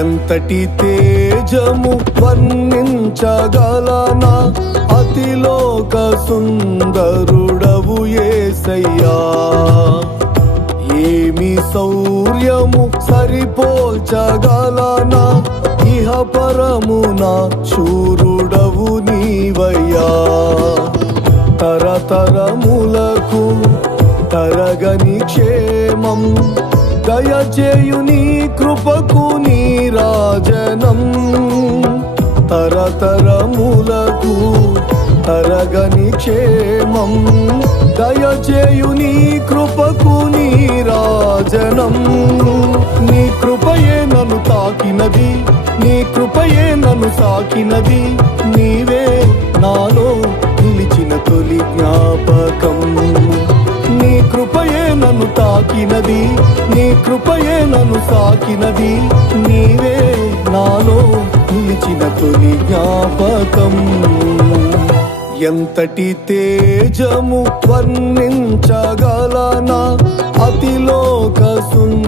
ఎంతటి తేజము వర్ణించగలనా, అతిలోక సుందరుడవు యేసయ్యా. ఏమి శౌర్యము సరిపోల్చగలనా, ఇహ పరమున శూరుడవు నీవయ్యా. తరతరములకు తరగని క్షేమం, దయచేయు నీ కృపకు నీరాజనం. తరతరములకు తరగని క్షేమం, దయచేయు నీ కృపకు నీరాజనం. నీ కృపయే నన్ను తాకినది, నీ కృపయే నన్ను సాకినది. నీవే నాలో నిలిచిన తొలి జ్ఞాపకం. నీ కృపయే నన్ను తాకినది, నీ కృపయే నన్ను సాకినది. నీవే నాలో నిలిచిన తొలి జ్ఞాపకం. ఎంతటి తేజము వర్ణించగలనా, అతిలోక సుందరుడవు